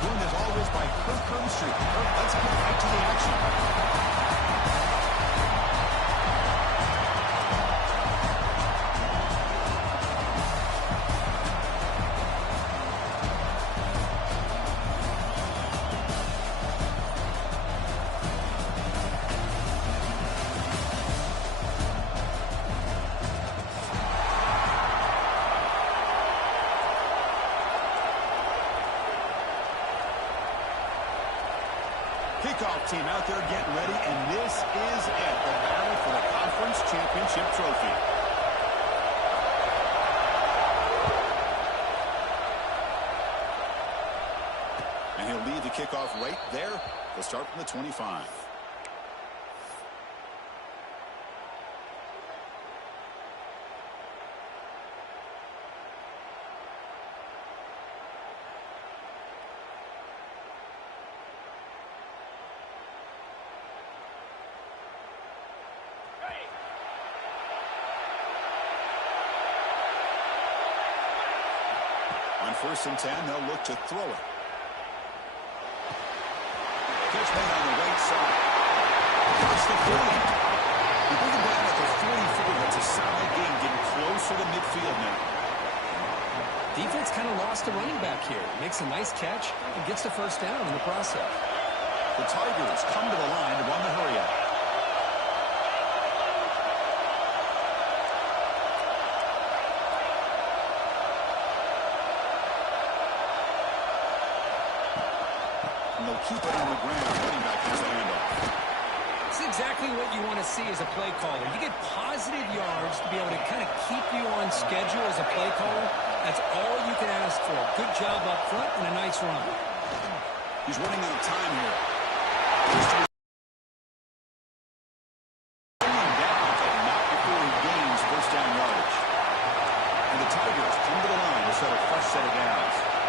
Joined as always by Kirk Street. Kirk, let's get right to the action. Kickoff team out there getting ready, and this is it, the battle for the conference championship trophy. And he'll lead the kickoff right there. They'll start from the 25. On 1st and 10, they'll look to throw it. Catch made on the right side. Across the 40. You bring him down at the 44. That's a solid game, getting closer to midfield now. Defense kind of lost a running back here. Makes a nice catch and gets the first down in the process. The Tigers come to the line to run the hurry up. Keep it on the ground. Running back has the handoff. It's exactly what you want to see as a play caller. You get positive yards to be able to kind of keep you on schedule as a play caller. That's all you can ask for. Good job up front and a nice run. He's running out of time here. Down, but not before he gains first down yardage. And the Tigers come to the line to set a fresh set of downs.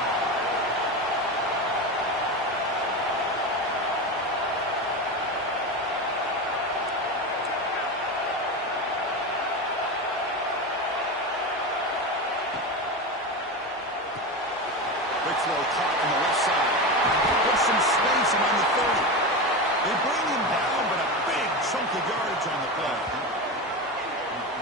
Throw caught on the left side. Put some space on the 30. They bring him down, but a big chunk of yardage on the play.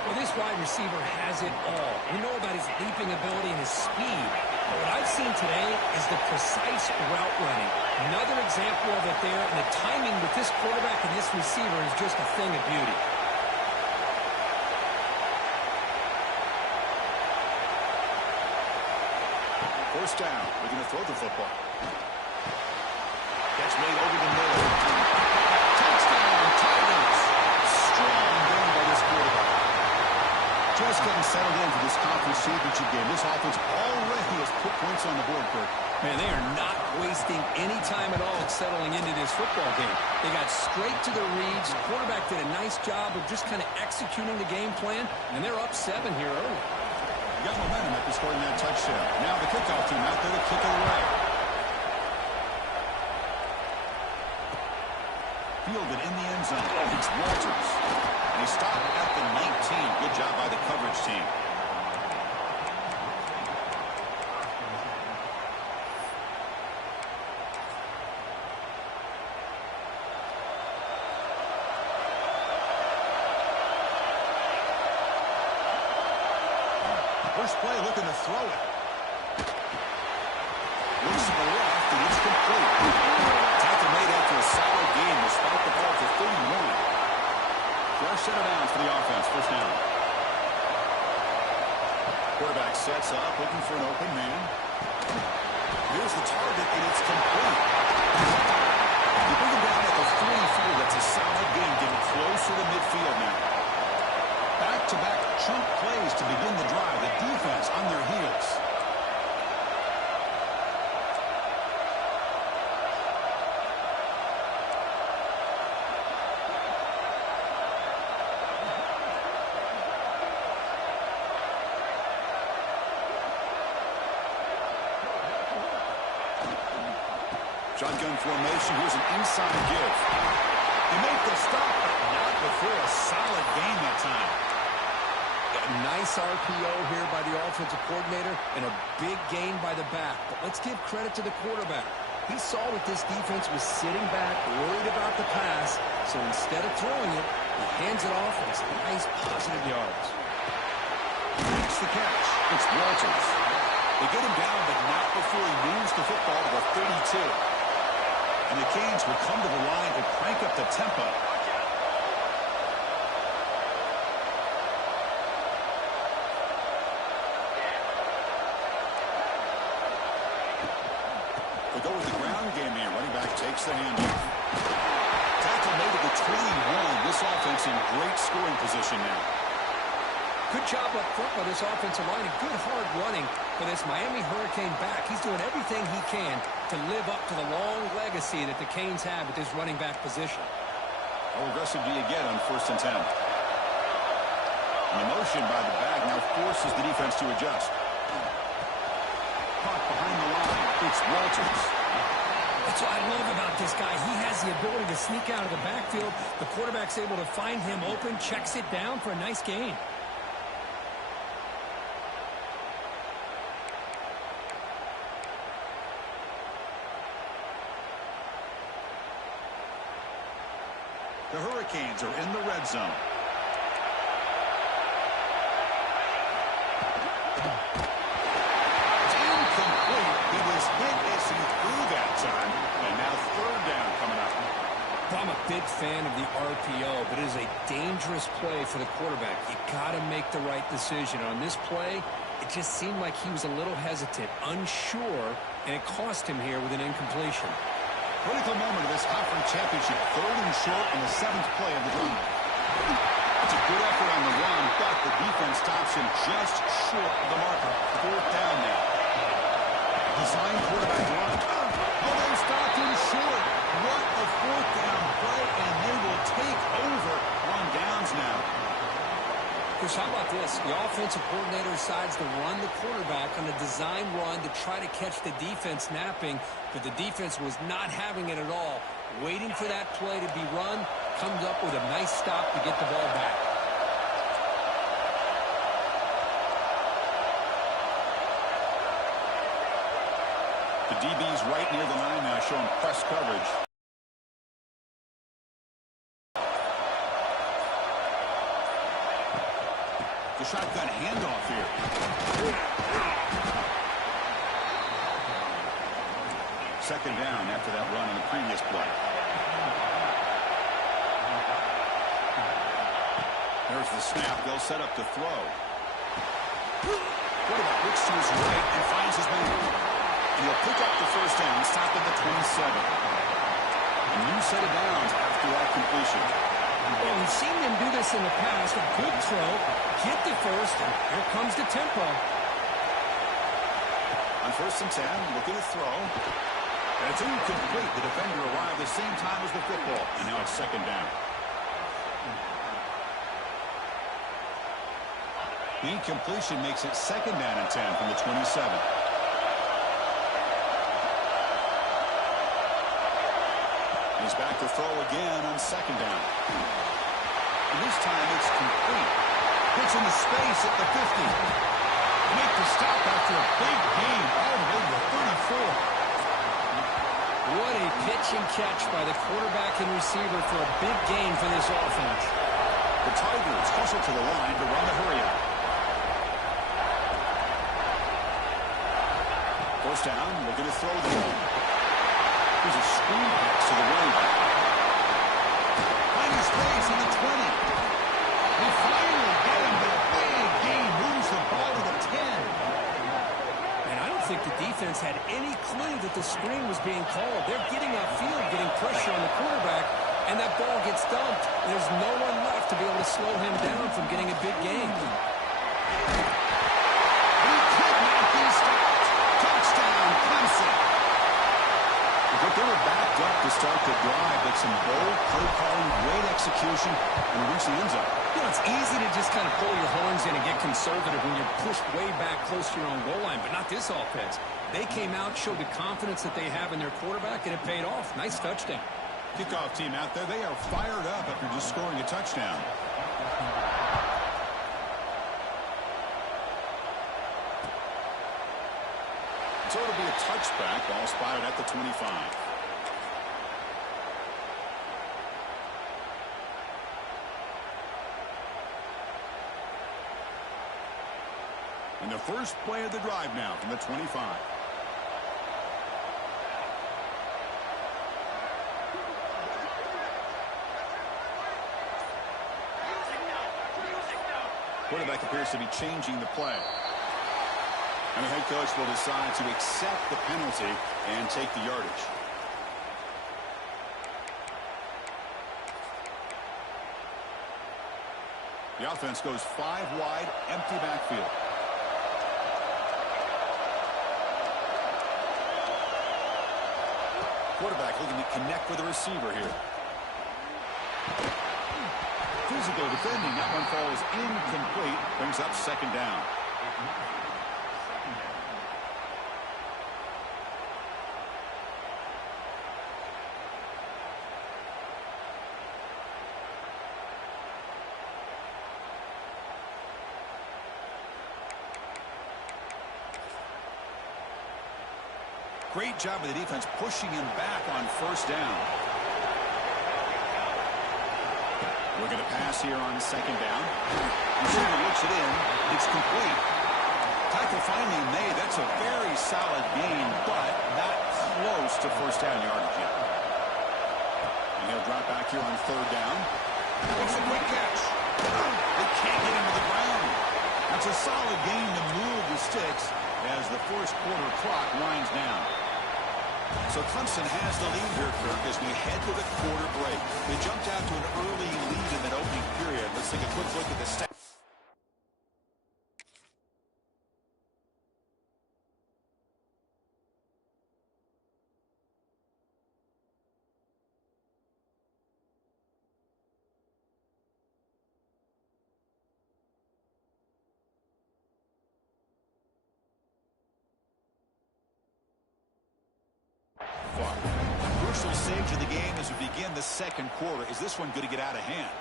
Well, this wide receiver has it all. We know about his leaping ability and his speed. But what I've seen today is the precise route running. Another example of it there, and the timing with this quarterback and this receiver is just a thing of beauty. First down. We're going to throw the football. Catch made over the middle. Touchdown, Tigers. Strong game by this quarterback. Just getting settled in for this conference championship game. This offense already has put points on the board, Kirk. Man, they are not wasting any time at all settling into this football game. They got straight to their reads. The quarterback did a nice job of just kind of executing the game plan, and they're up 7 here early. Got momentum after scoring that touchdown. Now the kickoff team out there to kick it away. Fielded in the end zone. It's Walters. And he stopped at the 19. Good job by the coverage team. First play looking to throw it. Looks to the left, and it's complete. Tackle made after a solid game to spike the ball for 31. Fresh set of downs for the offense. First down. Quarterback sets up, looking for an open man. Here's the target, and it's complete. You bring him down at the 44. That's a solid game, getting closer to midfield now. Back-to-back chunk plays to begin the drive. The defense on their heels. Shotgun formation. Here's an inside give. They make the stop, but not before a solid game that time. A nice RPO here by the offensive coordinator and a big gain by the back. But let's give credit to the quarterback. He saw that this defense was sitting back, worried about the pass, so instead of throwing it, he hands it off, and it's nice, positive yards. Makes the catch. It's Walters. They get him down, but not before he moves the football to the 32. And the Canes will come to the line to crank up the tempo. They go with the ground game here. Running back takes the handoff. Tackle made at the 21. This offense in great scoring position now. Good job up front by this offensive line and good hard running for this Miami Hurricane back. He's doing everything he can to live up to the long legacy that the Canes have at this running back position. How aggressive do you get on 1st and 10? And the motion by the back now forces the defense to adjust. Caught behind the line. It's Walters. That's what I love about this guy. He has the ability to sneak out of the backfield. The quarterback's able to find him open, checks it down for a nice gain. The Hurricanes are in the red zone. It's incomplete. He was hit as he threw that time. And now 3rd down coming up. I'm a big fan of the RPO, but it is a dangerous play for the quarterback. You got to make the right decision. On this play, it just seemed like he was a little hesitant, unsure, and it cost him here with an incompletion. Critical moment of this conference championship. 3rd and short in the 7th play of the drive. It's a good effort on the run, but the defense stops him just short of the marker. 4th down now. Design quarterback run. Oh, they stopped him short. What a 4th down play, and they will take over on downs now. Chris, how about this? The offensive coordinator decides to run the quarterback on a design run to try to catch the defense napping, but the defense was not having it at all. Waiting for that play to be run, comes up with a nice stop to get the ball back. The DB's right near the line now, showing press coverage. The shotgun handoff here. Second down after that run in the previous play. There's the snap. They'll set up to throw. Quarterback looks to his right and finds his man. And he'll pick up the 1st down, stop at the 27. A new set of downs after that completion. Well, we've seen them do this in the past. A good throw, get the 1st, and here comes the tempo. On 1st and 10, looking to throw. And it's incomplete. The defender arrived the same time as the football. And now it's 2nd down. The incompletion makes it 2nd down and 10 from the 27. He's back to throw again on 2nd down. And this time it's complete. Puts in the space at the 50. Make the stop after a big gain all the way to the 34. What a pitch and catch by the quarterback and receiver for a big gain for this offense. The Tigers hustle to the line to run the hurry-up. 1st down, looking to throw the ball. Here's a screen pass to the running back. Finding space in the 20. They finally get him, but a big gain moves the ball to the 10. And I don't think the defense had any clue that the screen was being called. They're getting upfield, getting pressure on the quarterback, and that ball gets dumped. There's no one left to be able to slow him down from getting a big gain. He could not be stopped. Touchdown, Clemson. But they were backed up to start the drive, but some bold play calling, great execution, and reach the end zone. You know, it's easy to just kind of pull your horns in and get conservative when you're pushed way back close to your own goal line, but not this offense. They came out, showed the confidence that they have in their quarterback, and it paid off. Nice touchdown. Kickoff team out there, they are fired up after just scoring a touchdown. So it'll be a touchback. Ball spotted at the 25. And the first play of the drive now from the 25. Quarterback appears to be changing the play. And the head coach will decide to accept the penalty and take the yardage. The offense goes 5 wide, empty backfield. Quarterback looking to connect with the receiver here. Physical defending. That one falls incomplete. Brings up second down. Great job of the defense pushing him back on first down. We're going to pass here on second down. Receiver looks it in. It's complete. Tackle finally made. That's a very solid gain, but not close to first down yardage yet. And he'll drop back here on third down. Makes a quick catch. They can't get him to the ground. That's a solid gain to move the sticks as the first quarter clock winds down. So Clemson has the lead here, Kirk, as we head to the quarter break. They jumped out to an early lead in that opening period. Let's take a quick look at the stats. Crucial stage of the game as we begin the second quarter. Is this one going to get out of hand?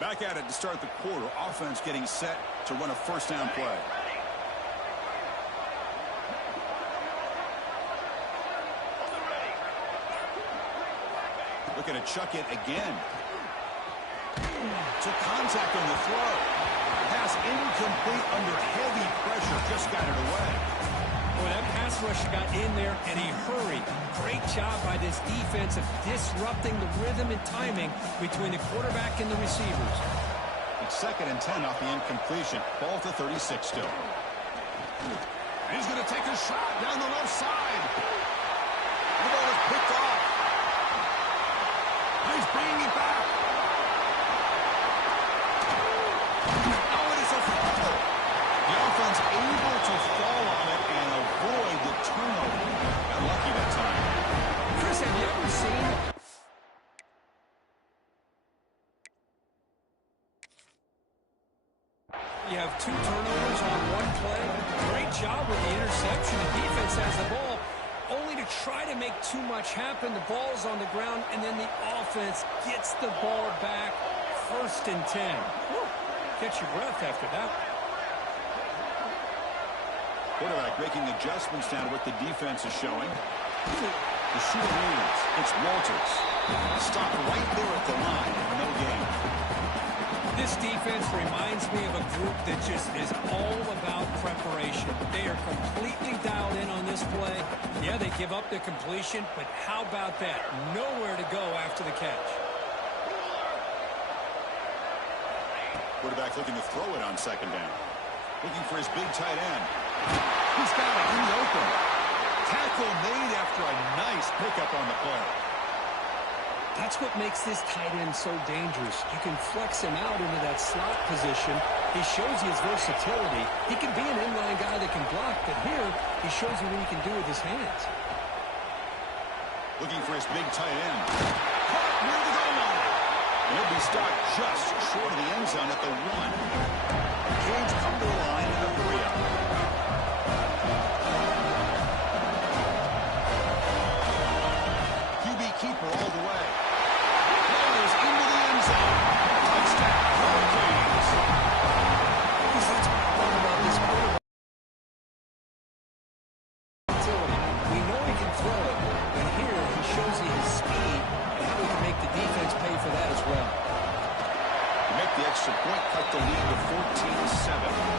Back at it to start the quarter. Offense getting set to run a first down play. Looking to chuck it again. Took contact on the throw. Pass incomplete under heavy pressure. Just got it away. Boy, that pass rusher got in there in a hurry. Great job by this defense of disrupting the rhythm and timing between the quarterback and the receivers. It's 2nd and 10 off the incompletion. Ball to 36 still. And he's going to take a shot down the left side. The ball is picked off. And he's bringing it back. The offense able to fall on it and avoid the turnover. Got lucky that time. Chris, have you ever seen... You have 2 turnovers on 1 play. Great job with the interception. The defense has the ball, only to try to make too much happen. The ball's on the ground, and then the offense gets the ball back. 1st and 10. Whew. Catch your breath after that. Quarterback making adjustments now to what the defense is showing. The shooter leads. It's Walters. Stopped right there at the line. No gain. This defense reminds me of a group that just is all about preparation. They are completely dialed in on this play. Yeah, they give up the completion, but how about that? Nowhere to go after the catch. Quarterback looking to throw it on second down. Looking for his big tight end. He's got it in the open. Tackle made after a nice pickup on the play. That's what makes this tight end so dangerous. You can flex him out into that slot position. He shows you his versatility. He can be an inline guy that can block, but here he shows you what he can do with his hands. Looking for his big tight end. Caught near the goal line. And he'll be stopped just short of the end zone at the 1. Canes come to the line in a hurry up. QB keeper all the way. Goes into the end zone. Touchdown, Hurricanes. lead to 14-7.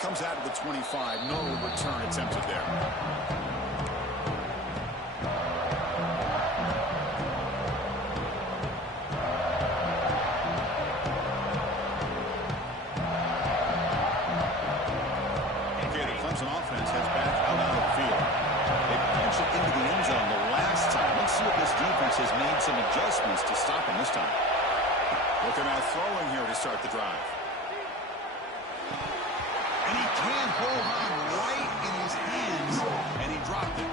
Comes out of the 25. No return attempted there. Okay, the Clemson offense heads back out on the field. They punched it into the end zone the last time. Let's see if this defense has made some adjustments to stop him this time. Looking at throwing here to start the drive. And he can't hold on right in his hands, and he dropped it.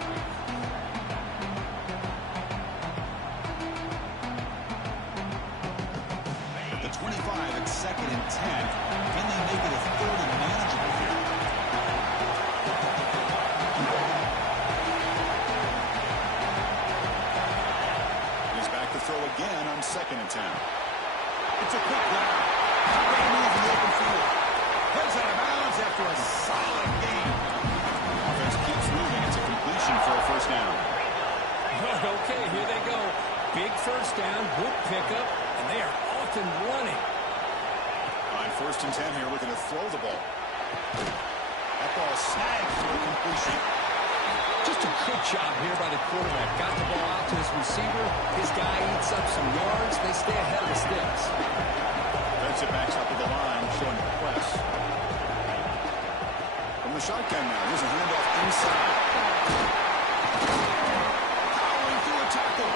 At the 25, it's 2nd and 10. Can they make it a 3rd and manageable here? He's back to throw again on 2nd and 10. It's a quick grab. Great move in the open field. Heads out of bounds after a solid game. Offense keeps moving. It's a completion for a first down. Okay, here they go. Big first down, good pickup, and they are off and running. On 1st and 10 here, looking to throw the ball. That ball snagged for a completion. Just a good job here by the quarterback. Got the ball out to his receiver. His guy eats up some yards. They stay ahead of the sticks. Defensive backs up at the line, showing the press. From the shotgun now, here's a handoff inside. Powering through a tackle.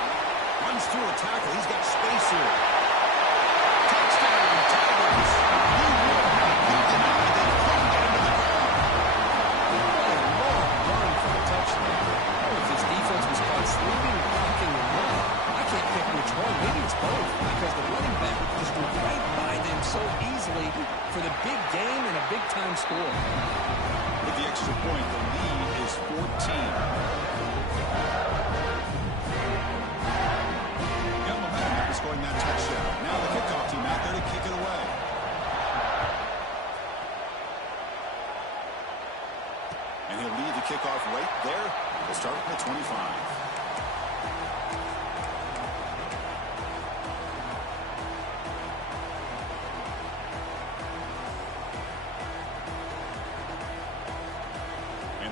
Runs through a tackle. He's got space here. Touchdown, Tigers. He would have beat them out. They couldn't get him to the ground. What a long run for a touchdown. Oh, if his defense was caught sleeping, blocking the run, I can't pick which one. Maybe it's both, because the running back just went right by them so easily for the big game and a big-time score. With the extra point, the lead is 14. Got momentum after scoring that touchdown. Now the kickoff team out there to kick it away. And he'll lead the kickoff right there. We'll start at the 25.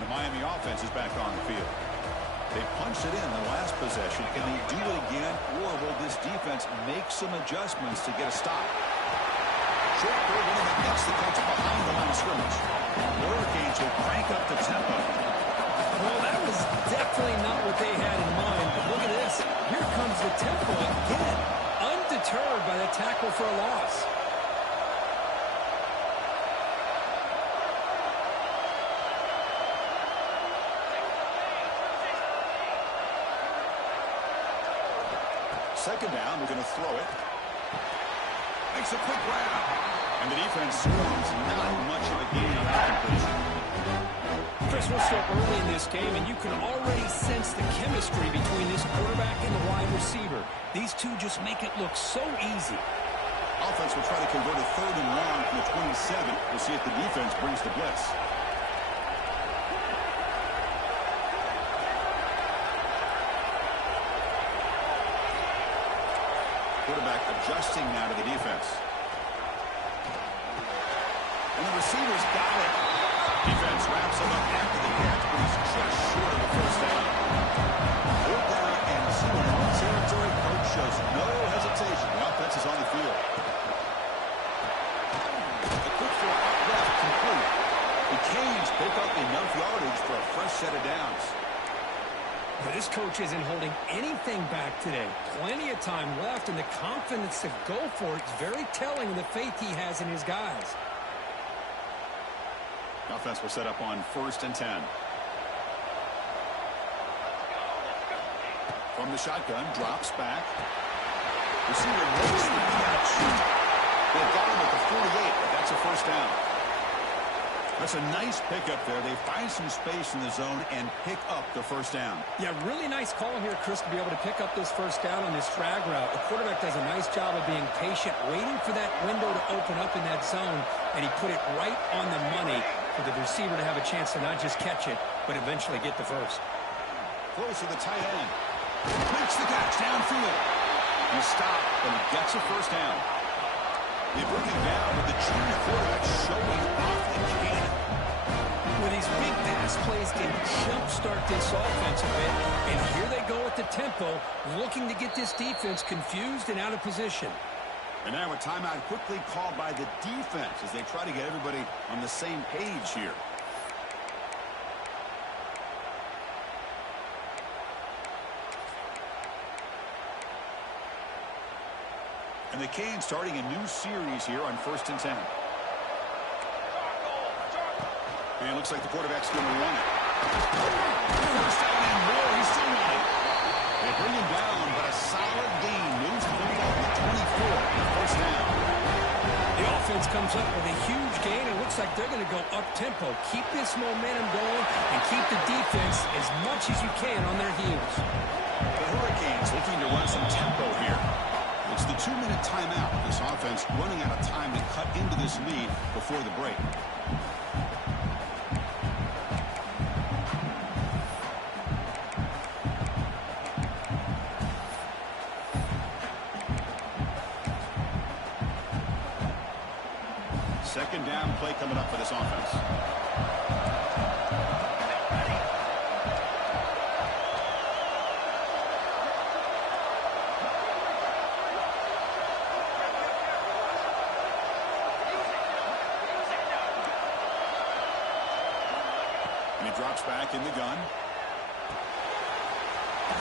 Miami offense is back on the field. They punched it in the last possession. Can they do it again, or will this defense make some adjustments to get a stop? Short throw, one of the next that comes behind the line of scrimmage. Hurricanes will crank up the tempo. Well, that was definitely not what they had in mind, but look at this. Here comes the tempo again. Undeterred by the tackle for a loss. Second down, we're going to throw it. Makes a quick grab. And the defense swarms. Not much of a gain on that completion. Chris, we're still early in this game, and you can already sense the chemistry between this quarterback and the wide receiver. These two just make it look so easy. Offense will try to convert a 3rd and long from the 27. We'll see if the defense brings the blitz. Quarterback adjusting now to the defense. And the receiver's got it. Defense wraps him up after the catch, but he's just short of the first down. 4th down and 2 in own territory. Coach shows no hesitation. The offense is on the field. A quick throw out left, complete. The Canes pick up enough yardage for a fresh set of downs. But this coach isn't holding anything back today. Plenty of time left, and the confidence to go for it is very telling of the faith he has in his guys. Offense will set up on 1st and 10. From the shotgun, drops back. Receiver makes the catch. They've got him at the 48, but that's a first down. That's a nice pickup there. They find some space in the zone and pick up the first down. Yeah, really nice call here, Chris, to be able to pick up this first down on this drag route. The quarterback does a nice job of being patient, waiting for that window to open up in that zone, and he put it right on the money for the receiver to have a chance to not just catch it, but eventually get the first. Close to the tight end. Makes the catch downfield. He stopped, but he gets a first down. They bring him down with the junior quarterback showing off the cannon. With these big pass plays can jumpstart this offense a bit, and here they go at the tempo, looking to get this defense confused and out of position. And now a timeout quickly called by the defense as they try to get everybody on the same page here. And the Canes starting a new series here on 1st and 10. And it looks like the quarterback's going to run it. First down and more. He's still running. They bring him down, but a solid gain. Moves the football to 24 on the first down. The offense comes up with a huge gain. It looks like they're going to go up-tempo. Keep this momentum going and keep the defense as much as you can on their heels. The Hurricanes looking to run some tempo here. It's the 2-minute timeout. This offense running out of time to cut into this lead before the break. Second down play coming up for this offense. Drops back in the gun.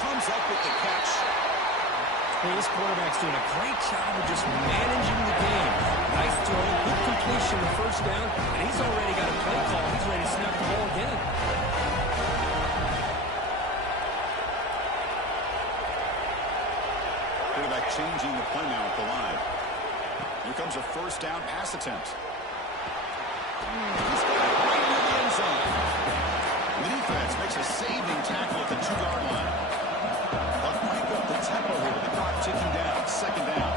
Comes up with the catch. Well, this quarterback's doing a great job of just managing the game. Nice throw, good completion the first down, and he's already got a play call. He's ready to snap the ball again. Quarterback changing the play now at the line. Here comes a first down pass attempt. He's got it right near the end zone. The defense makes a saving tackle at the 2-yard line. They'll crank up the tempo here with the clock ticking down. Second down.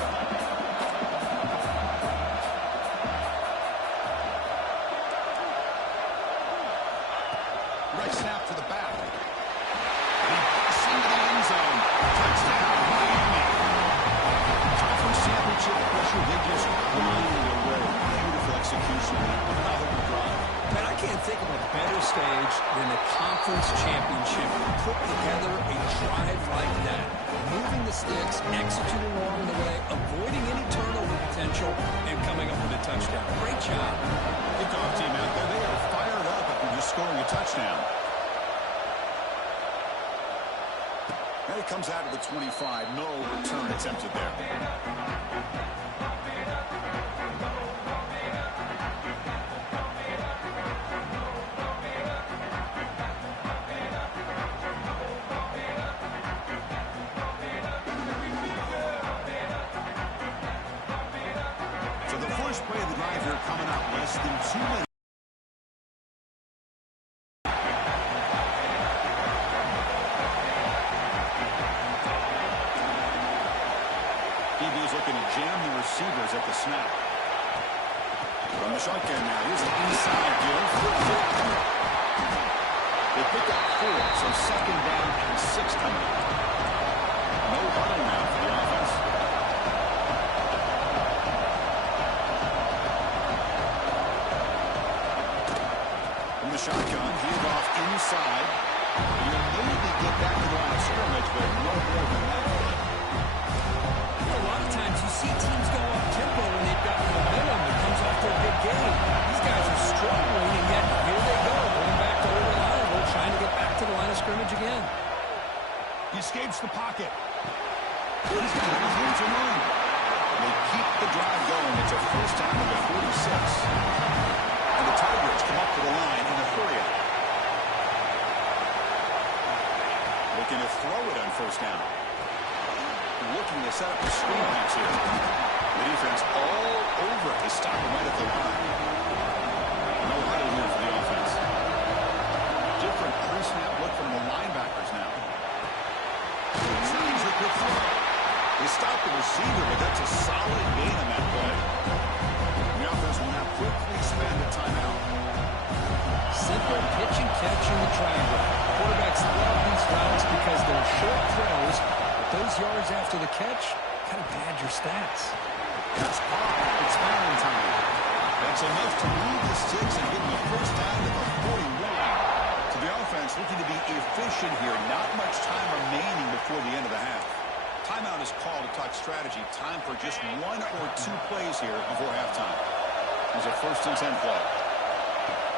Right snap to the back. He busts into the end zone. Touchdown, Miami. Conference championship pressure, they just grind it away. Beautiful execution. Another drive. Man, I can't think of a better stage than the conference championship. Put together a drive like that. Moving the sticks, executing along the way, avoiding any turnover potential, and coming up with a touchdown. Great job. Kickoff team out there, they are fired up after just scoring a touchdown. And it comes out of the 25. No return attempted there. First play of the drive here coming up. Less than 2 minutes. DB's looking to jam the receivers at the snap. From the shotgun now. Here's an inside give. They pick up 4, so second down and 6 coming up. No huddle now for the offense. The shotgun, hand off inside. You'll maybe get back to the line of scrimmage, but no more than that. A lot of times you see teams go up tempo when they've got momentum that comes off their big game. These guys are struggling, and yet here they go, going back to over-reliable, trying to get back to the line of scrimmage again. He escapes the pocket. He's going to have his room to run. They keep the drive going. It's a first down at the 46. And the Tigers come up to the line in a hurry. Looking to throw it on first down. Looking to set up the screen pass here. The defense all over it. They stop him right at the line. No huddle here for the offense. Different pre-snap look from the linebackers now. Change the quick throw. They stopped the receiver, but that's a solid gain on that play. The offense will now quickly spend a timeout. Simple pitch and catch in the triangle. Quarterbacks love these routes because they're short throws, but those yards after the catch kind of pad your stats. That's caught. It's foul time. That's enough to move the sticks and give them the first down at the 41. So the offense looking to be efficient here. Not much time remaining before the end of the half. Timeout is called to talk strategy. Time for just 1 or 2 plays here before halftime. There's a 1st and 10 play.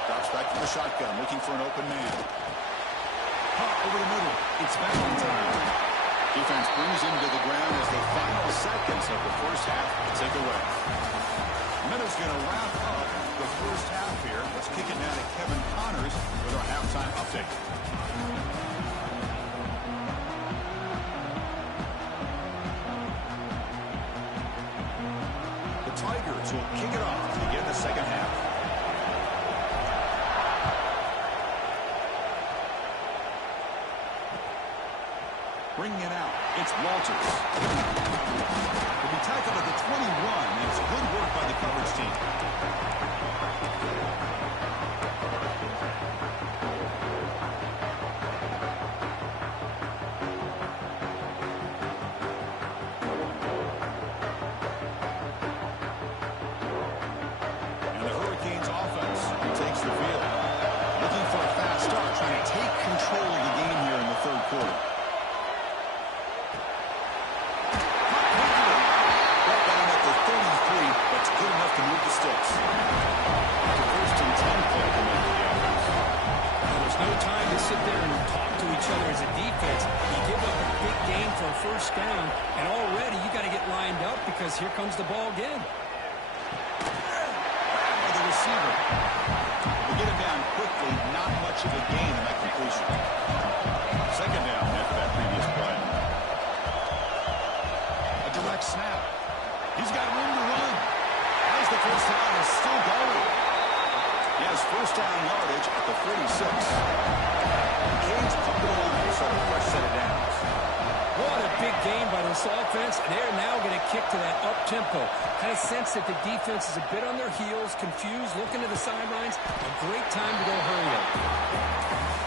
Drops back to the shotgun, looking for an open man. Hop over the middle. It's foul time. Defense brings him to the ground as the final seconds of the first half take away. Meadows going to wrap up the first half here. Let's kick it now to Kevin Connors with our halftime update. The Tigers will kick it off to begin the second half. Bringing it out, it's Walters. He'll be tackled at the 21, and it's good work by the coverage team. And the Hurricanes offense takes the field. Looking for a fast start, trying to take control of the game here in the 3rd quarter. That's good enough to move the sticks. The 1st and 10 play coming for the offense. Well, there's no time to sit there and talk to each other as a defense. You give up a big gain for a 1st down, and already you got to get lined up because here comes the ball again. By the receiver. They get it down quickly. Not much of a gain in that completion. 2nd down after that previous play. A direct snap. He's got room to run. As the 1st down is still going. He has 1st down yardage at the 46. Canes come to the line, so a fresh set of downs. What a big game by this offense. They're now going to kick to that up-tempo. Kind of sense that the defense is a bit on their heels, confused, looking to the sidelines. A great time to go hurry up.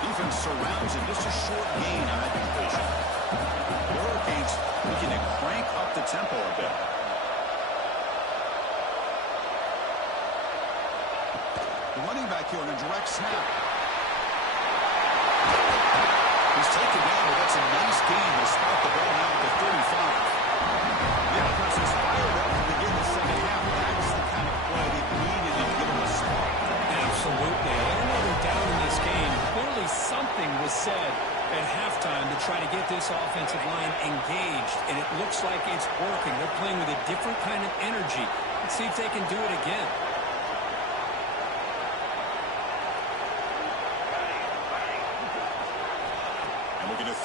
Defense surrounds him. Just a short gain on that completion. The Hurricanes looking to crank up the tempo a bit. Running back here on a direct snap. He's taken down, but that's a nice gain to spot the ball now at the 35. The offense is fired up to begin the second half. That's the kind of play they needed to give them a spark. Absolutely. I don't know they're down in this game. Clearly something was said at halftime to try to get this offensive line engaged, and it looks like it's working. They're playing with a different kind of energy. Let's see if they can do it again.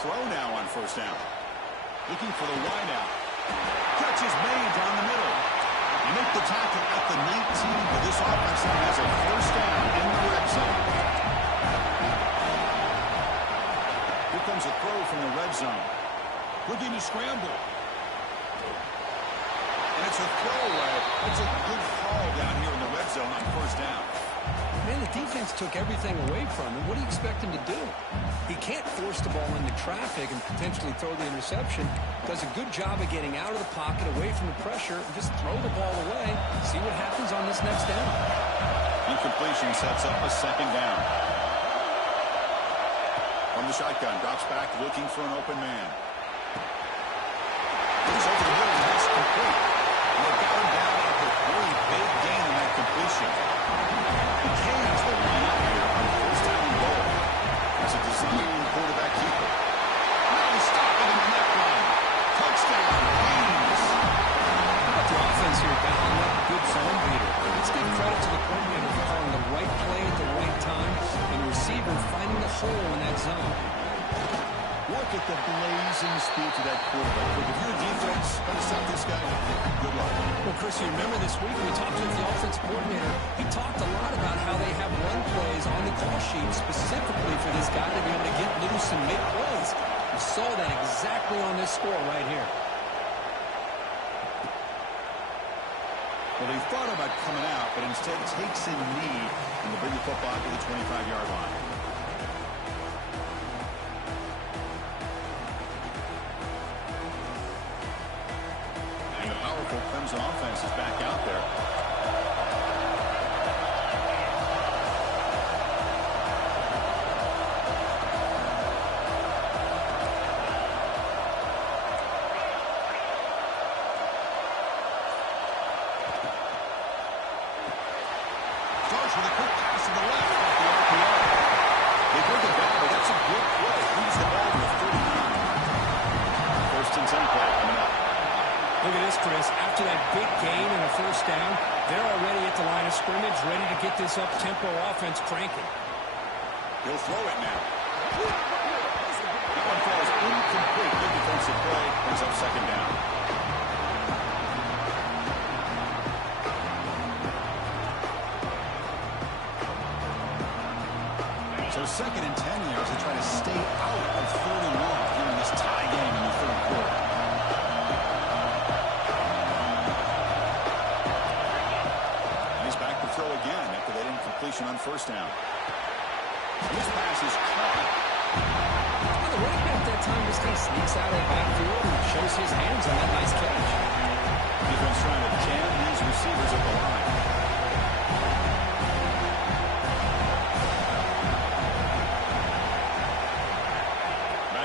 Throw now on 1st down. Looking for the wideout. Catch is made down the middle. You make the tackle at the 19, but this offense now has a 1st down in the red zone. Here comes a throw from the red zone. Looking to scramble. And it's a throwaway. It's a good call down here in the red zone on 1st down. Man, the defense took everything away from him. What do you expect him to do? He can't force the ball into traffic and potentially throw the interception. Does a good job of getting out of the pocket, away from the pressure, and just throw the ball away. See what happens on this next down. Incompletion sets up a 2nd down. From the shotgun, drops back, looking for an open man. He's over the middle, and that's complete. And they got him down at the 3. Big gain in that completion. The Canes will line up here on 1st down and goal. It's a design quarterback keeper. Now he's stopping him on that run. Touchdown, Canes. The offense here dialing up a good zone beater. Let's give credit to the coordinator for calling the right play at the right time, and the receiver finding the hole in that zone. Look at the blazing speed to that quarterback. If you're a defense, going to stop this guy, good luck. Well, Chris, you remember this week when we talked with the offensive coordinator, he talked a lot about how they have run plays on the call sheet specifically for this guy to be able to get loose and make plays. We saw that exactly on this score right here. Well, he thought about coming out, but instead takes a knee and will bring the football to the 25-yard line. And the powerful Clemson offense is back out there. Starts with a quick pass to the left off the RPO. They bring it down, but that's a good play. Leads the ball to 39. First and 10 play coming up. Look at this, Chris. After that big gain and a first down, they're already at the line of scrimmage, ready to get this up-tempo offense cranking. He'll throw it now. That one falls incomplete. Good defensive play. Brings up second down. So second and 10 here as they try to stay out of third and long here in this tie game in the third quarter. And he's back to throw again after that incompletion on first down. This pass is caught. Well, the running back that time just kind of sneaks out of the backfield and shows his hands on that nice catch. Defense trying to jam these receivers at the line.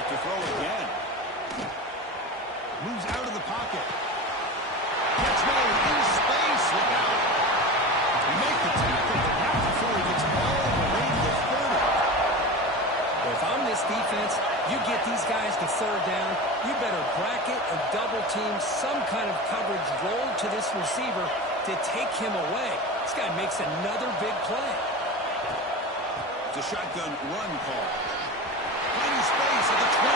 To throw again. Moves out of the pocket. Catch made in space. Look out. They make the tackle, but not before he gets all the way to the 30. Well, if I'm this defense, you get these guys to third down, you better bracket or double team some kind of coverage roll to this receiver to take him away. This guy makes another big play. It's a shotgun run call. Finding space at the 20.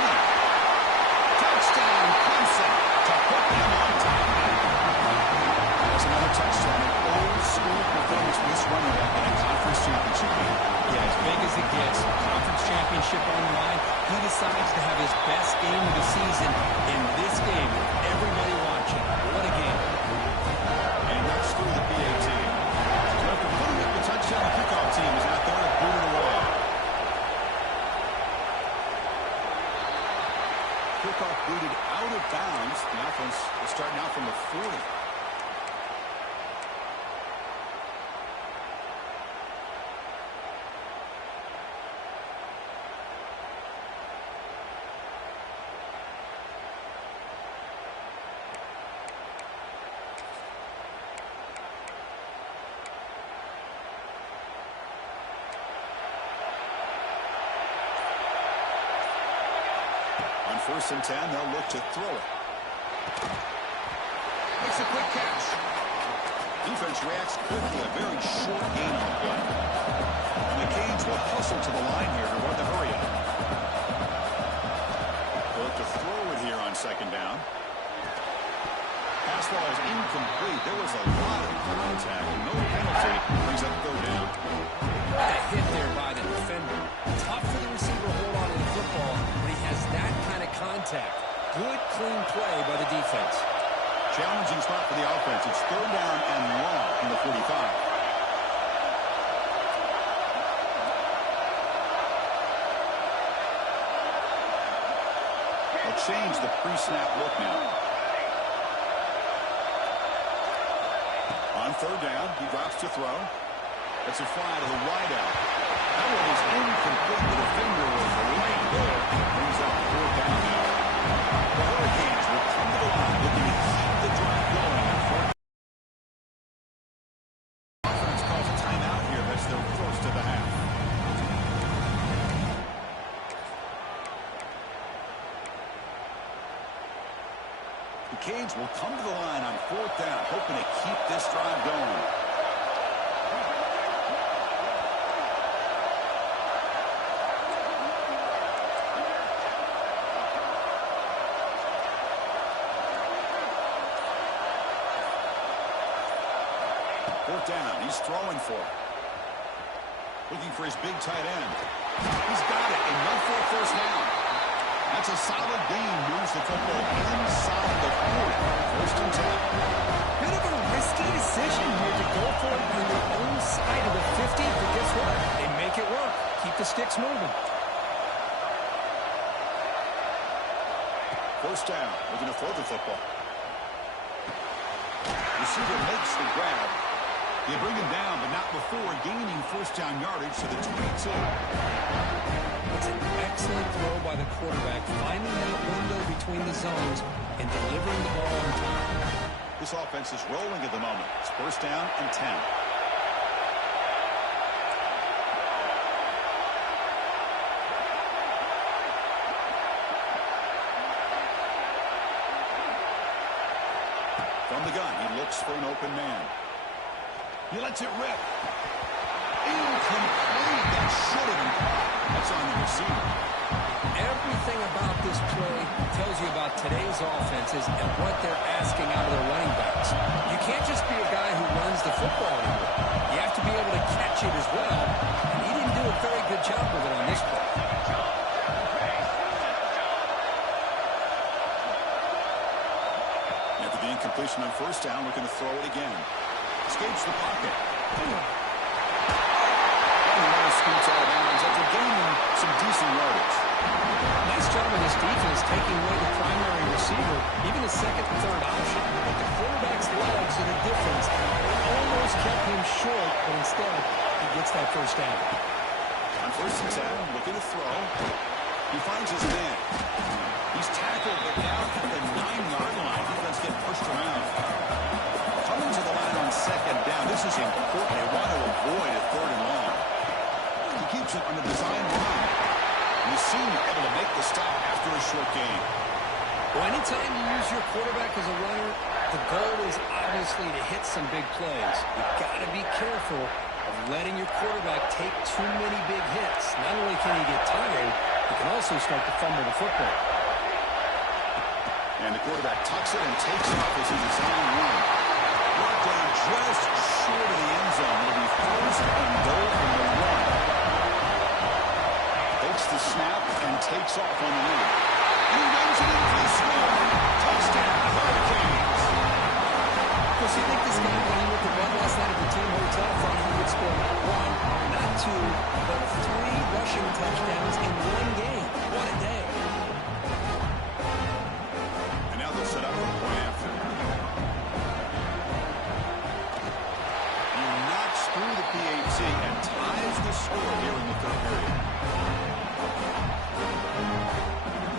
Touchdown, Clemson, to put them on top. That's another touchdown. An old school performance for this running back in a conference championship game. Yeah, as big as it gets, conference championship on the line. He decides to have his best game of the season in this game with everybody watching. What a game. And he works through the PAT. So after putting up the touchdown, the kickoff team is out there to boot it away. Kickoff booted out of bounds. The offense is starting out from the 40. First and 10, they'll look to throw it. Makes a quick catch. Defense reacts quickly. A very short gain on the play. And the Canes will hustle to the line here to run the hurry up. They'll look to throw it here on second down. Pass ball is incomplete. There was a lot of contact. No penalty. Brings up third down. What a hit there by the defender. Tough for the receiver to hold on to the football when he has that kind of contact. Good, clean play by the defense. Challenging spot for the offense. It's third down and long from the 45. They'll change the pre-snap look now. On third down, he drops to throw. That's a fly to the wideout. That one is incomplete. The defender was right there. Brings up fourth down now. The Hurricanes will come to the line looking to keep the drive going. Offense calls a timeout here. That's their first of the half. The Canes will come to the line on fourth down, hoping to keep this drive going. Fourth down. He's throwing for it. Looking for his big tight end. He's got it. Enough for a first down. That's a solid gain. Moves the football inside the 40. First and 10. Bit of a risky decision here to go for it on their own side of the 50, but guess what? They make it work. Keep the sticks moving. First down. Looking to throw the football. Receiver makes the grab. They bring him down, but not before gaining first down yardage to the 22. It's an excellent throw by the quarterback, finding that window between the zones and delivering the ball on time. This offense is rolling at the moment. It's first down and 10. From the gun, he looks for an open man. He lets it rip. Incomplete. That should have been caught. That's on the receiver. Everything about this play tells you about today's offenses and what they're asking out of their running backs. You can't just be a guy who runs the football anymore. You have to be able to catch it as well, and he didn't do a very good job with it on this play. After the incompletion on first down, looking to throw it again. Escapes the pocket. And the runner scoots out of bounds after gaining some decent yardage. Nice job of this defense taking away the primary receiver, even the second and third option. But the quarterback's legs are the difference. They almost kept him short, but instead he gets that first down. On first and 10, looking to throw. He finds his man. He's tackled, but now at the 9-yard line. Defense getting pushed around. Coming to the line on second down. This is important. They want to avoid a third and long. He keeps it on the design run. You seem able to make the stop after a short game. Well, anytime you use your quarterback as a runner, the goal is obviously to hit some big plays. You've got to be careful of letting your quarterback take too many big hits. Not only can he get tired, he can also start to fumble the football. And the quarterback tucks it and takes off as he design run. Brought down just short of the end zone. It'll be first and goal from the run. Takes the snap and takes off on the move. And he runs it in for the score. Touchdown, Hurricanes. Of course, you think this guy, when he went to bed last night at the team hotel, thought he would score not one, not two, but 3 rushing touchdowns in one game. What a day. And now they'll set up for point after. He knocks through the PAT and ties the score here in the third period.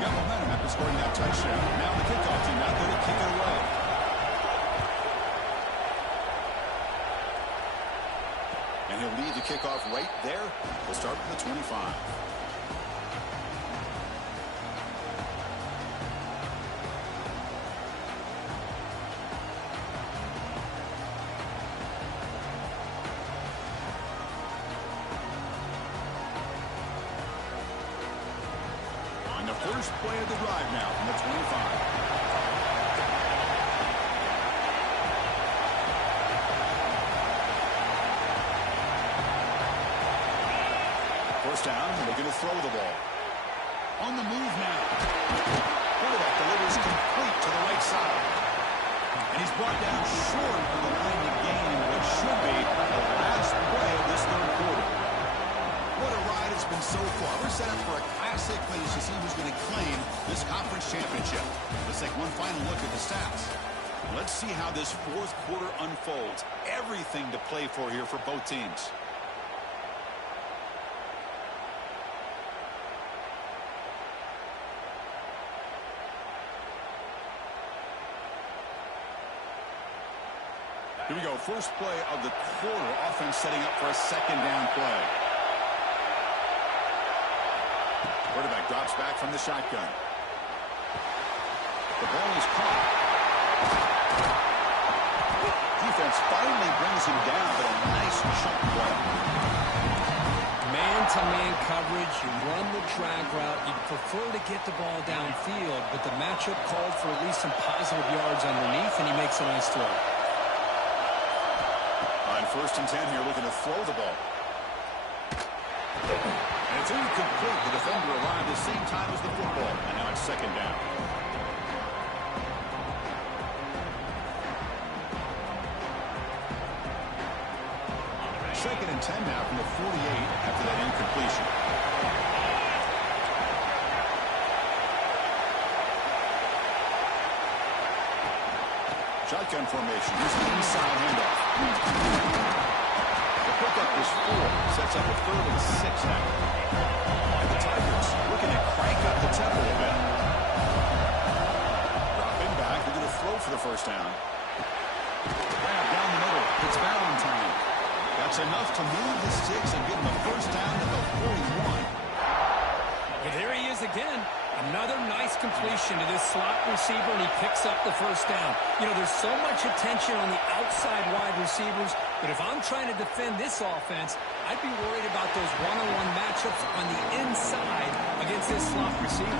Got momentum after scoring that touchdown. Now the kickoff team out there to kick it away. And he'll lead the kickoff right there. We'll start from the 25. And the first play of the drive now from the 25. First down, looking to throw the ball. On the move now. Quarterback delivers complete to the right side. And he's brought down short of the line to gain what should be the last play of this third quarter. What a ride it's been so far. We're set up for a classic finish to see who's going to claim this conference championship. Let's take one final look at the stats. Let's see how this fourth quarter unfolds. Everything to play for here for both teams. Here we go. First play of the quarter. Offense setting up for a second down play. Quarterback drops back from the shotgun. The ball is caught. Defense finally brings him down, but a nice chunk play. Man-to-man coverage, you run the drag route. You'd prefer to get the ball downfield, but the matchup called for at least some positive yards underneath, and he makes a nice throw. On 1st and 10 here, looking to throw the ball. And it's incomplete. The defender arrived at the same time as the football. And now it's 2nd down. Second and 10 now from the 48 after that incompletion. Shotgun formation. Here's the inside handoff. The pickup is 4. Sets up a 3rd and 6 now. And the Tigers looking to crank up the tempo a bit. Dropping back. They're going to throw for the 1st down. Grab down the middle. It's Valentine. That's enough to move the sticks and give him a 1st down at the 41. Well, there he is again. Another nice completion to this slot receiver, and he picks up the 1st down. You know, there's so much attention on the outside wide receivers, but if I'm trying to defend this offense, I'd be worried about those one-on-one matchups on the inside against this slot receiver.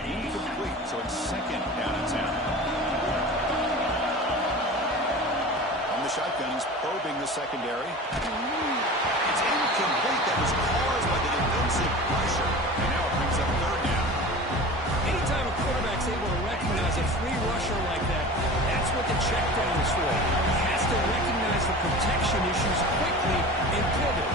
Incomplete, so it's 2nd down and 10. Shotgun, he's probing the secondary. It's incomplete. That was caused by the defensive pressure. And now it brings up 3rd down. Anytime a quarterback's able to recognize a free rusher like that, that's what the check down is for. He has to recognize the protection issues quickly and pivot.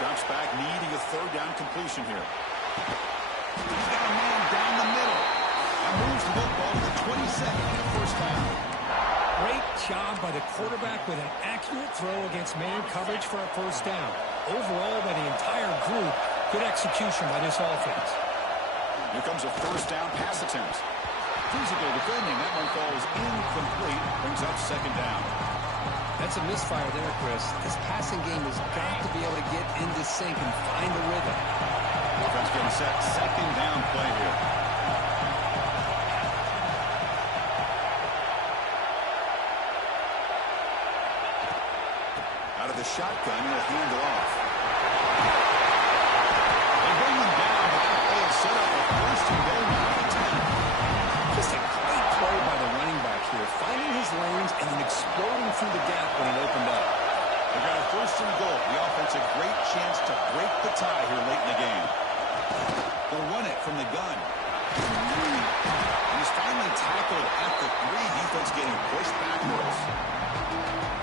Drops back, needing a 3rd down completion here. He's got a man down the middle. Moves the football to the 22nd on the 1st down. Great job by the quarterback with an accurate throw against man coverage for a 1st down. Overall, by the entire group, good execution by this offense. Here comes a 1st down pass attempt. Physical defending. That one falls incomplete. Brings up 2nd down. That's a misfire there, Chris. This passing game has got to be able to get into sync and find a rhythm. Offense getting set. 2nd down play here. The shotgun will hand it off. They bring him down, but that play is set up a 1st and goal now at the 10. Just a great play by the running back here, finding his lanes and then exploding through the gap when it opened up. They got a 1st and goal. The offense a great chance to break the tie here late in the game. They'll run it from the gun. And he's finally tackled at the 3. Defense getting pushed backwards.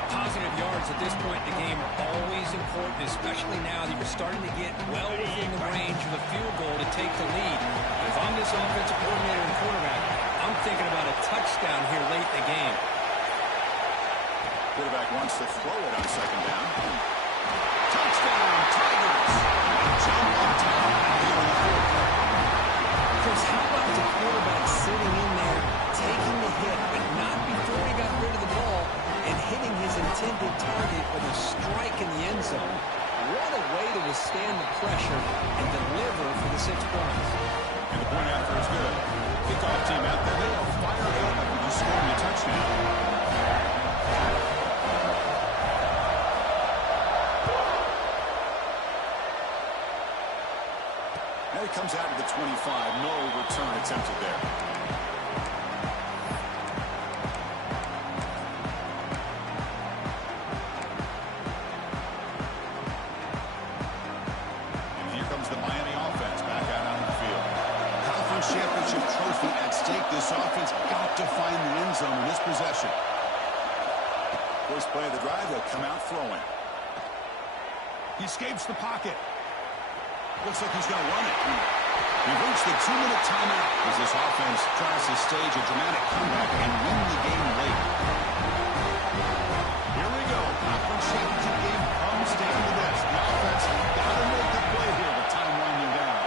Positive yards at this point in the game are always important, especially now that you're starting to get well within the range of a field goal to take the lead. But if I'm this offensive coordinator and quarterback, I'm thinking about a touchdown here late in the game. Quarterback wants to throw it on 2nd down. Touchdown, Tigers! Jump on top here in the 4th. Chris, how about the quarterback sitting in there, taking the hit, but not before he got rid of the ball, and hitting his intended target with a strike in the end zone? What a way to withstand the pressure and deliver for the 6 points. And the point after is good. Kickoff team out there, they are fired up after just scoring a touchdown. Now he comes out of the 25. No return attempted there. This offense got to find the end zone in this possession. First play of the drive, they'll come out throwing. He escapes the pocket. Looks like he's going to run it. We've reached the 2-minute timeout as this offense tries to stage a dramatic comeback and win the game late. Here we go. Conference championship game comes down to this. The offense got to make the play here with time winding down.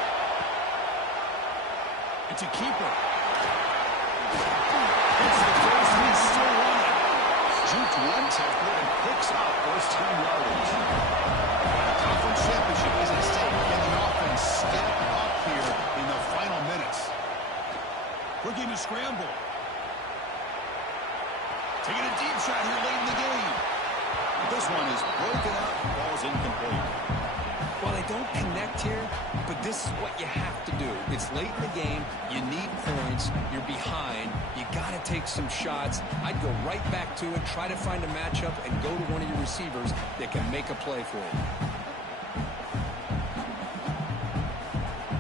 It's a keeper. It's the first, and he's still running. Juked one tackler and picks up first-time yardage. Conference championship is at stake. Can the offense step up here in the final minutes? Looking to scramble. Taking a deep shot here late in the game. This one is broken up. Ball's incomplete. Well, they don't connect here, but this is what you have to do. It's late in the game. You need points. You're behind. You got to take some shots. I'd go right back to it, try to find a matchup, and go to one of your receivers that can make a play for you.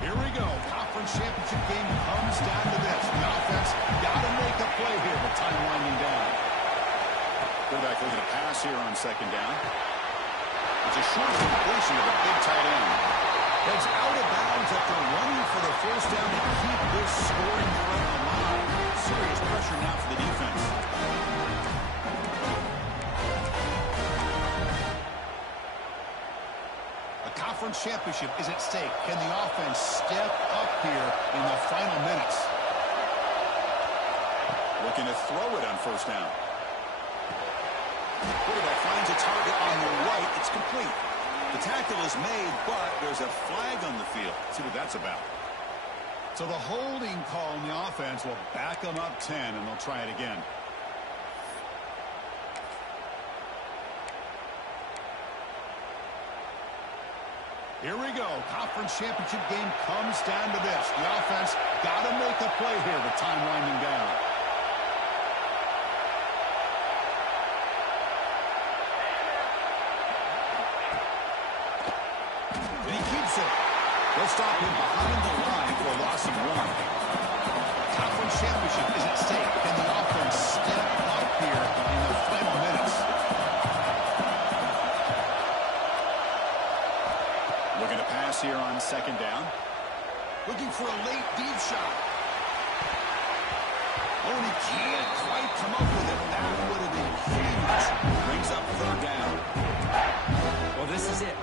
Here we go. Conference championship game comes down to this. The offense got to make a play here, but time winding down. Quarterback looking to pass here on second down. It's a short completion to the big tight end. Heads out of bounds after running for the first down to keep this scoring threat alive. Serious pressure now for the defense. A conference championship is at stake. Can the offense step up here in the final minutes? Looking to throw it on first down. Quarterback finds a target on the right. It's complete. The tackle is made, but there's a flag on the field. Let's see what that's about. So the holding call on the offense will back them up 10, and they'll try it again. Here we go. Conference championship game comes down to this. The offense got to make a play here, but time winding down. They'll stop him behind the line for a loss of 1. Conference championship is at stake. Can the offense step up here in the final minutes? Looking to pass here on second down. Looking for a late deep shot. Oh, and he can't quite come up with it. That would have been huge. Brings up third down. Well, this is it.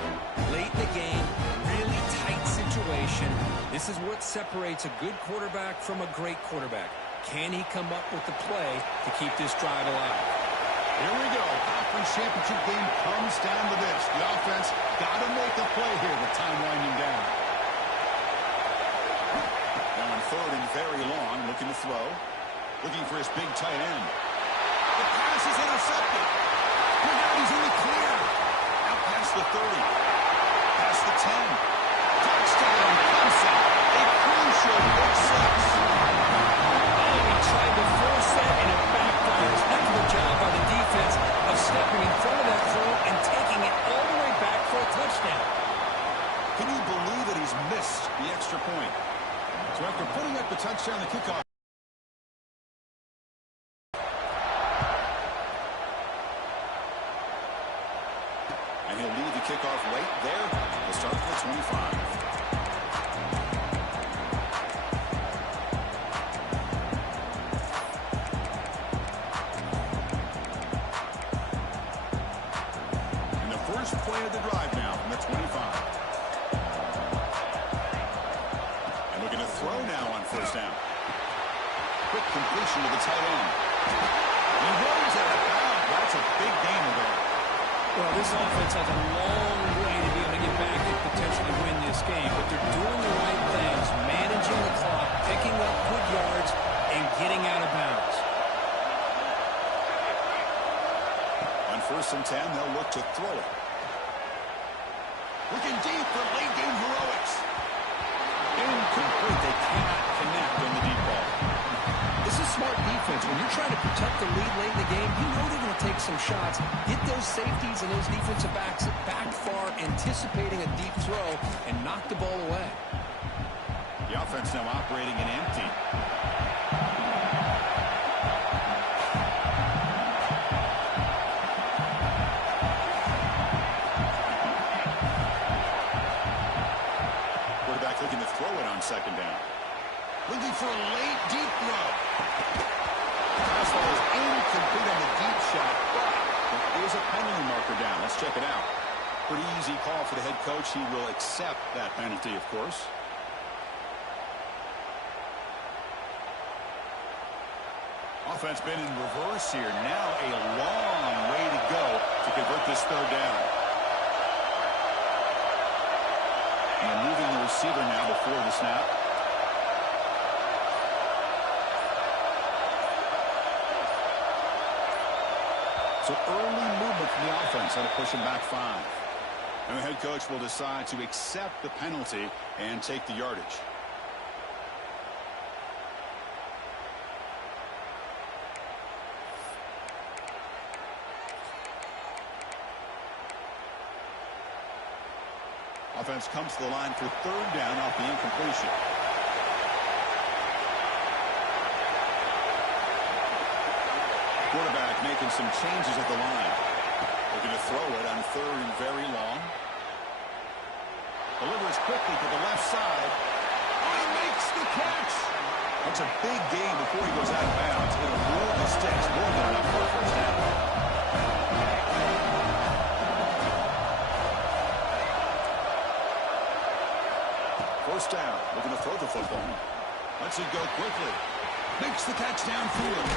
Late in the game. Really tight situation. This is what separates a good quarterback from a great quarterback. Can he come up with the play to keep this drive alive? Here we go. Conference championship game comes down to this. The offense got to make a play here with time winding down. Now on third and very long, looking to throw. Looking for his big tight end. The pass is intercepted. Look out, he's in the clear. Out past the 30. Past the 10. Touchdown, Ncaa. A crucial pick six. Oh, he tried to force that, and it backfires. Heck of a job by the defense of stepping in front of that throw and taking it all the way back for a touchdown. Can you believe that he's missed the extra point? So after putting up the touchdown, the kickoff. And he'll lead the kickoff right there. We'll start from the 25. And the first play of the drive now from the 25. And looking to throw now on first down. Quick completion to the tight end. He runs out of bounds. That's a big gainer there. Well, this offense has a long way to be able to get back and potentially win this game, but they're doing the right things, managing the clock, picking up good yards, and getting out of bounds. On first and 10, they'll look to throw it. Looking deep for late game heroics. Incomplete. They cannot connect on the deep ball. This is smart defense. When you're trying to protect the lead late in the game, you know they're going to take some shots, get those safeties and those defensive backs back far, anticipating a deep throw, and knock the ball away. The offense now operating in empty. Quarterback looking to throw it on second down. Looking for a late deep throw. Fastball is incomplete on the deep shot, but there is a penalty marker down. Let's check it out. Pretty easy call for the head coach. He will accept that penalty, of course. Offense been in reverse here. Now a long way to go to convert this third down. And moving the receiver now before the snap. So early movement from the offense. That'll push him back 5. And the head coach will decide to accept the penalty and take the yardage. Offense comes to the line for third down off the incompletion. Quarterback making some changes at the line. Looking to throw it on third and very long. Delivers quickly to the left side. Oh, he makes the catch. That's a big gain before he goes out of bounds. It'll move the sticks more than enough for a first down. First down, looking to throw the football. Lets it go quickly. Makes the catch downfield.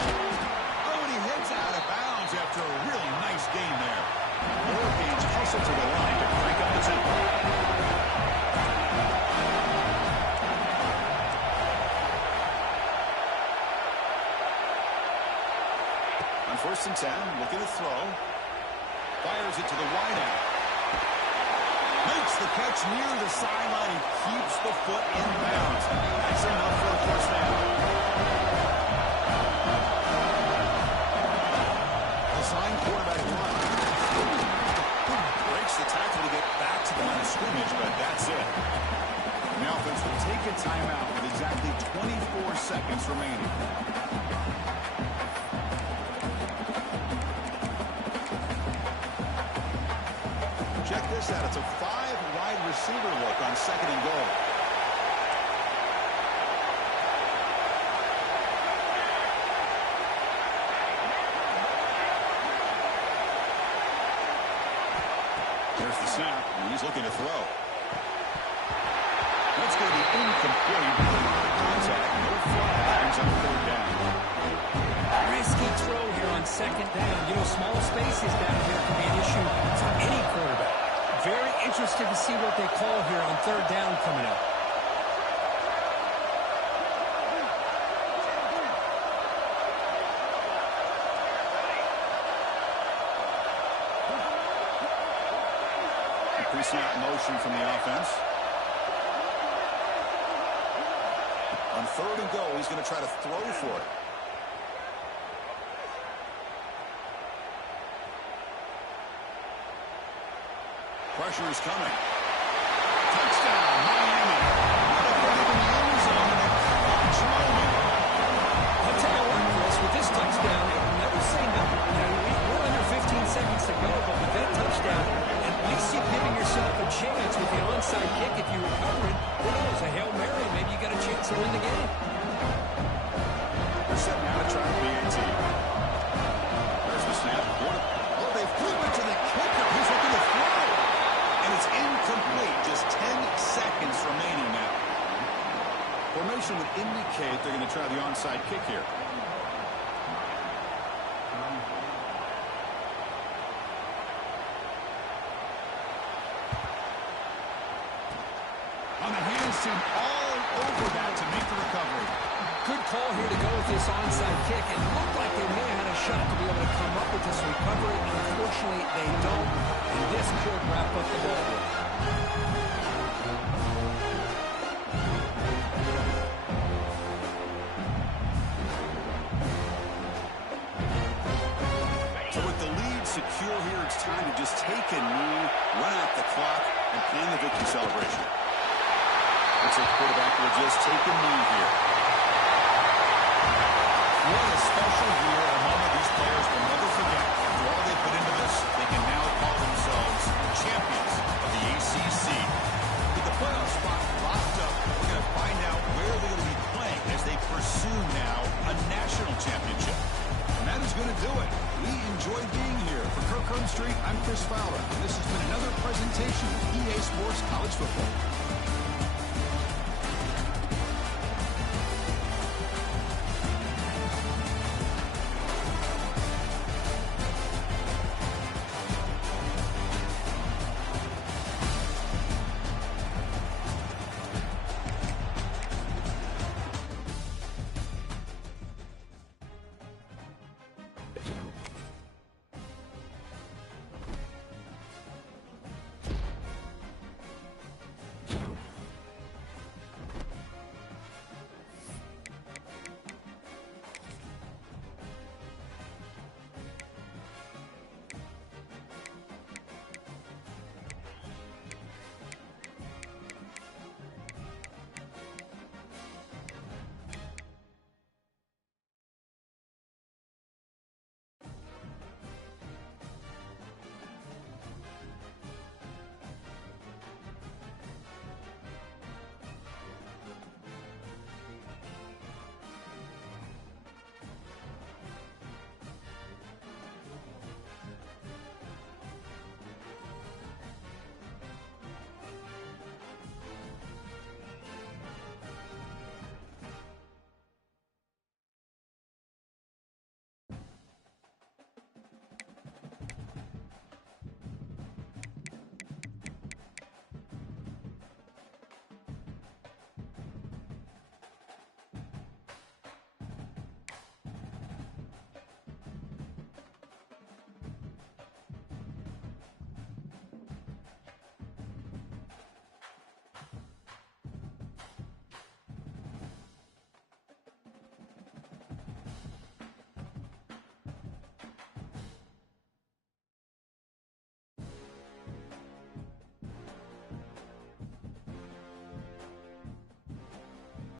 Oh, and he heads out of bounds after a really nice gain there. Hurricanes hustle to the line to crank up the tempo. On 1st and 10, looking to throw. Fires it to the wideout. Makes the catch near the sideline and keeps the foot in bounds. That's enough for a first down. Assigned quarterback run. Breaks the tackle to get back to the line of scrimmage, but that's it. And the offense will take a timeout with exactly 24 seconds remaining. Check this out. It's a 5-wide receiver look on 2nd and goal. There's the snap, and he's looking to throw. That's going to be incomplete. Contact, no flags on 3rd down. Risky throw here on 2nd down. You know, small spaces down here can be an issue for any quarterback. Very interested to see what they call here on 3rd down coming up. Pre-snap motion from the offense. On 3rd and goal, he's going to try to throw for it. Pressure is coming. Touchdown, Miami. I'll tell you what, Chris, with this touchdown, that was saying that we're under 15 seconds to go, but with that touchdown, at least you're giving yourself a chance with the onside kick. If you recover it, who knows, a Hail Mary, maybe you got a chance to win the game. They're setting out to try PAT. There's the snap. Oh, they've flipped it to the kicker. He's looking to throw. And it's incomplete. Just 10 seconds remaining now. Formation would indicate they're going to try the onside kick here. On the hands team all over that to make the recovery. Good call here to go with this onside kick. It looked like they may have had a shot to be able to come up with this recovery. Unfortunately, they don't. And this could wrap up the ball game. So with the lead secure here, it's time to just take a knee, run out the clock, and plan the victory celebration. Looks like the quarterback will just take a knee here. What a special year, a moment these players will never forget. For all they put into this, they can now call themselves the champions of the ACC. With the playoff spot locked up, we're going to find out where they're going to be playing as they pursue now a national championship. And that is going to do it. We enjoyed being here. For Kirk Street, I'm Chris Fowler, and this has been another presentation of EA Sports College Football.